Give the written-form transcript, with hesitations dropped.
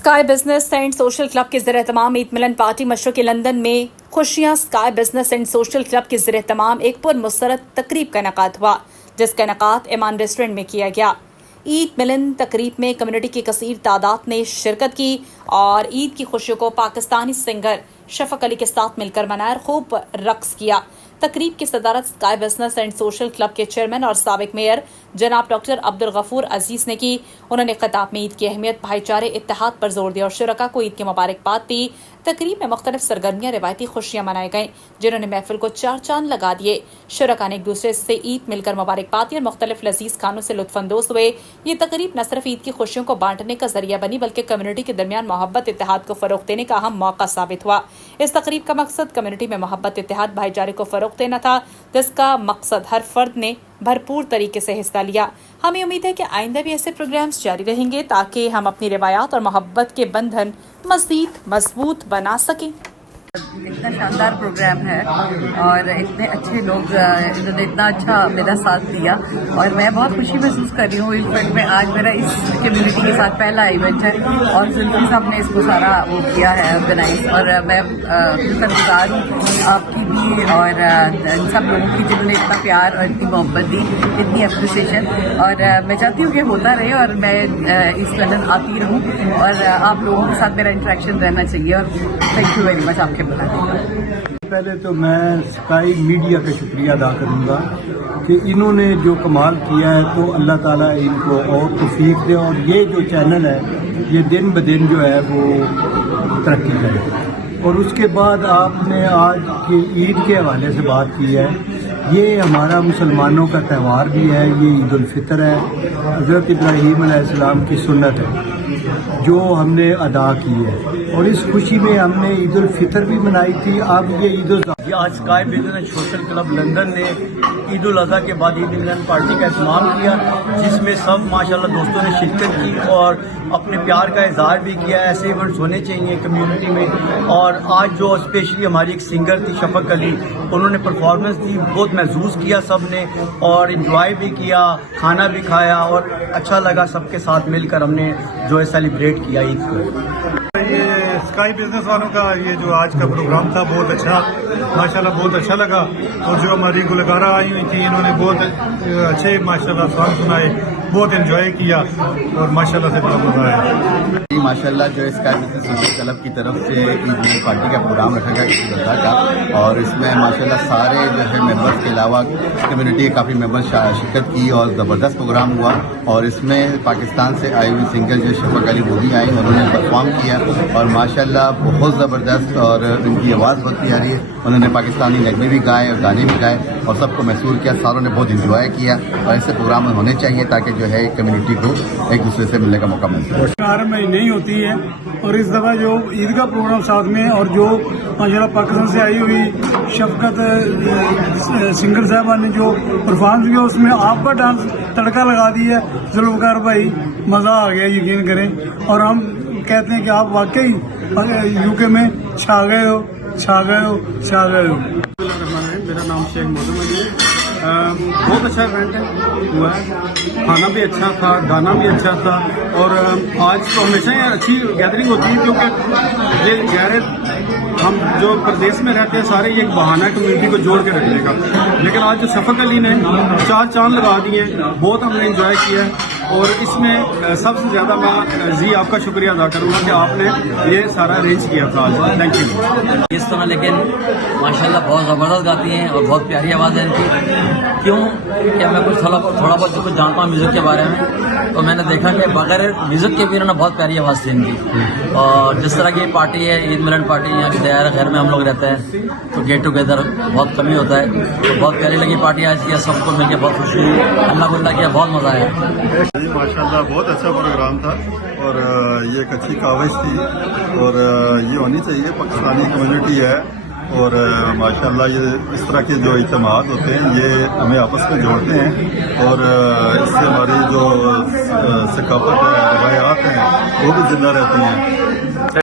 Sky business and social club के ज़रिए तमाम ईद मिलन पार्टी मशरक़ी लंदन में खुशियाँ sky business and social club के ज़रिए तमाम एक पुरमसरत तकरीब का इनेकाद हुआ, जिसका इनेकाद इमान रेस्टोरेंट में किया गया। ईद मिलन तकरीब में कम्युनिटी की कसीर तादाद ने शिरकत की और ईद की खुशियों को पाकिस्तानी सिंगर शफक अली के साथ मिलकर मनाया और खूब रक्स किया। तकरीब की सदारत sky business and social club के चेयरमैन और साबिक मेयर जनाब डॉक्टर अब्दुल गफूर अजीज ने की। उन्होंने खिताब में ईद की अहमियत, भाईचारे, इत्तेहाद पर जोर दिया और शुरका को ईद की मुबारकबाद दी। तकरीब में मुख्तलिफ सरगर्मियाँ, रिवायती खुशियाँ मनाई गईं, जिन्होंने महफिल को चार चांद लगा दिए। शुरका ने एक दूसरे से ईद मिलकर मुबारकबाद दी और मुख्तलिफ लजीज खानों से लुत्फानंदोज हुए। ये तकरीब न सिर्फ ईद की खुशियों को बांटने का जरिया बनी, बल्कि कम्युनिटी के दरमियान मोहब्बत, इत्तेहाद को फरोग देने का अहम मौका साबित हुआ। इस तकरीब का मकसद कम्युनिटी में मोहब्बत, इत्तेहाद, भाईचारे को फरोग देना था, जिसका मकसद हर फर्द ने भरपूर तरीके से हिस्सा लिया। हमें उम्मीद है कि आइंदा भी ऐसे प्रोग्राम्स जारी रहेंगे ताकि हम अपनी रिवायात और मोहब्बत के बंधन मज़ीद मजबूत बना सकें। इतना शानदार प्रोग्राम है और इतने अच्छे लोग इन्होंने इतना अच्छा मेरा साथ दिया और मैं बहुत खुशी महसूस कर रही हूँ। इनफैक्ट में आज मेरा इस कम्युनिटी के साथ पहला इवेंट है और जुल्फी साहब ने इसको सारा वो किया है ऑर्गेनाइज, और मैं शुक्रगुजार हूँ आपकी भी और इन सब लोगों की जिन्होंने इतना प्यार और इतनी मोहब्बत दी, इतनी अप्रिसिएशन। और मैं चाहती हूँ कि होता रहे और मैं इस लंदन आती रहूँ और आप लोगों के साथ मेरा इंटरेक्शन रहना चाहिए। और थैंक यू वेरी मच आपके बुलाने। पहले तो मैं स्काई मीडिया का शुक्रिया अदा करूंगा कि इन्होंने जो कमाल किया है, तो अल्लाह ताला इनको और तौफीक दे और ये जो चैनल है ये दिन ब दिन जो है वो तरक्की करे। और उसके बाद आपने आज की ईद के हवाले से बात की है, ये हमारा मुसलमानों का त्यौहार भी है, ये ईद उल फितर है, हज़रत इब्राहीम अलैहिस्सलाम की सुन्नत है जो हमने अदा की है और इस खुशी में हमने ईद उल फितर भी मनाई थी। अब ये ईद उल आज sky business and social club London ने ईद उल अज़हा के बाद ईद मिलन पार्टी का इत्माम किया, जिसमें सब माशाल्लाह दोस्तों ने शिरकत की और अपने प्यार का इजहार भी किया। ऐसे इवेंट्स होने चाहिए कम्युनिटी में। और आज जो स्पेशली हमारी एक सिंगर थी शफक अली, उन्होंने परफॉर्मेंस दी, बहुत महसूस किया सब ने और इन्जॉय भी किया, खाना भी खाया और अच्छा लगा। सबके साथ मिलकर हमने जो है सेलिब्रेट किया ईद को। ये स्काई बिजनेस वालों का ये जो आज का प्रोग्राम था बहुत अच्छा, माशाल्लाह बहुत अच्छा लगा। और जो हमारी गुलकारा आई हुई थी, इन्होंने बहुत अच्छे माशाल्लाह सॉन्ग सुनाए, बहुत एंजॉय किया और माशाल्लाह से बहुत मजा आया। माशाल्लाह जो स्काई बिजनेस सोशल क्लब की तरफ से ईद मिलन पार्टी का प्रोग्राम रखा गया ईद उल अज़हा का, और इसमें माशाल्लाह सारे जो है मेंबर्स के अलावा कम्युनिटी के काफ़ी मेंबर्स शिरकत की और ज़बरदस्त प्रोग्राम हुआ। और इसमें पाकिस्तान से आई हुई सिंगर जो शफक अली वो भी आई, उन्होंने परफॉर्म किया और माशाल्लाह बहुत ज़बरदस्त और उनकी आवाज़ बहुत प्यारी है। उन्होंने पाकिस्तानी नगमे भी गाए और गाने भी गाए और सबको महसूस किया, सारों ने बहुत इंजॉय किया। और ऐसे प्रोग्राम होने चाहिए ताकि जो है कम्युनिटी को एक दूसरे से मिलने का मौका मिले। में नहीं होती है और इस दफ़ा जो ईद का प्रोग्राम साथ में और जो माशाल्लाह पाकिस्तान से आई हुई शफकत सिंगर साहबा ने जो परफॉर्मेंस किया, उसमें आपका डांस तड़का लगा दिया है जुल्फकार भाई, मज़ा आ गया यकीन करें। और हम कहते हैं कि आप वाकई यूके में छा गए हो, छा गए हो, छा गए हो। मेरा नाम शेख मोहम्मद है। बहुत अच्छा इवेंट हुआ है, खाना भी अच्छा था, गाना भी अच्छा था और आज तो हमेशा ही अच्छी गैदरिंग होती है, क्योंकि ये गैर हम जो प्रदेश में रहते हैं सारे ये एक बहाना है कम्युनिटी को जोड़ के रखने का। लेकिन आज जो शफक अली ने चार चांद लगा दिए, बहुत हमने एंजॉय किया है। और इसमें सबसे ज़्यादा मैं जी आपका शुक्रिया अदा करूँगा कि आपने ये सारा अरेंज किया था आज। Thank you. इस समय लेकिन माशाल्लाह बहुत ज़बरदस्त गाती हैं और बहुत प्यारी आवाज़ है इनकी। क्यों कि मैं कुछ थोड़ा बहुत जो कुछ जानता हूँ म्यूज़िक के बारे में, तो मैंने देखा कि बगैर म्यूज़िक के भी इन्होंने बहुत प्यारी आवाज़ थी इनकी। और जिस तरह की पार्टी है ईद मिलन पार्टी, यहाँ दायरा घर में हम लोग रहते हैं तो गेट टुगेदर बहुत कम ही होता है, तो बहुत प्यारी लगी पार्टी आज की, सबको मिलकर बहुत खुशी हुई, अल्लाह गुल्ला किया, बहुत मज़ा आया। माशाल्लाह बहुत अच्छा प्रोग्राम था और ये एक अच्छी काविश थी और ये होनी चाहिए। पाकिस्तानी कम्युनिटी है और माशाल्लाह ये इस तरह के जो इज्तिमात होते हैं ये हमें आपस में जोड़ते हैं और इससे हमारी जो सकाफत है, रवायात हैं वो भी जिंदा रहती हैं।